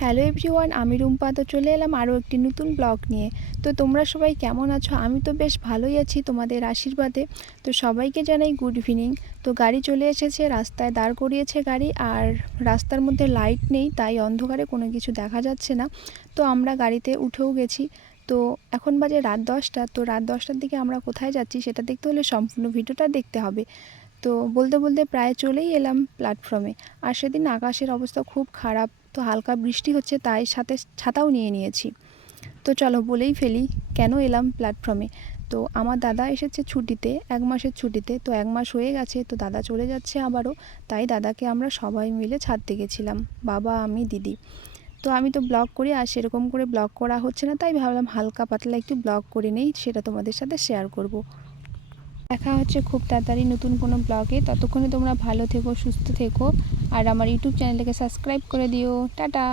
Hello everyone, আমি রুম্পা। তো চলে এলাম আরও একটি নতুন ব্লগ নিয়ে। তো তোমরা সবাই কেমন আছো? আমি তো বেশ ভালোই আছি তোমাদের আশীর্বাদে। তো সবাইকে জানাই গুড ইভিনিং। তো গাড়ি চলে এসেছে, রাস্তায় দাঁড় করিয়েছে গাড়ি, আর রাস্তার মধ্যে লাইট নেই, তাই অন্ধকারে কোনো কিছু দেখা যাচ্ছে না। তো আমরা গাড়িতে উঠেও গেছি। তো এখন বাজে রাত 10টা। তো রাত 10টার দিকে আমরা কোথায় যাচ্ছি সেটা দেখতে হলে সম্পূর্ণ ভিডিওটা দেখতে হবে। তো বলতে বলতে প্রায় চলেই এলাম প্ল্যাটফর্মে। আর সেদিন আকাশের অবস্থা খুব খারাপ, তো হালকা বৃষ্টি হচ্ছে, তাই সাথে ছাতাও নিয়ে নিয়েছি। তো চলো বলেই ফেলি কেন এলাম প্ল্যাটফর্মে। তো আমার দাদা এসেছে ছুটিতে, 1 মাসের ছুটিতে। তো 1 মাস হয়ে গেছে, তো দাদা চলে যাচ্ছে আবারও। তাই দাদাকে আমরা সবাই মিলে ছাড়তে গেছিলাম, বাবা, আমি, দিদি। তো আমি তো ব্লগ করি, আর সেরকম করে ব্লগ করা হচ্ছে না, তাই ভাবলাম হালকা পাতলা একটু ব্লগ করে নেই, সেটা তোমাদের সাথে শেয়ার করব। দেখা হচ্ছে খুব তাড়াতাড়ি নতুন কোনো ব্লগে। ততক্ষণে তোমরা ভালো থেকো, সুস্থ থেকো, আর আমার ইউটিউব চ্যানেলটাকে সাবস্ক্রাইব করে দিও। টাটা।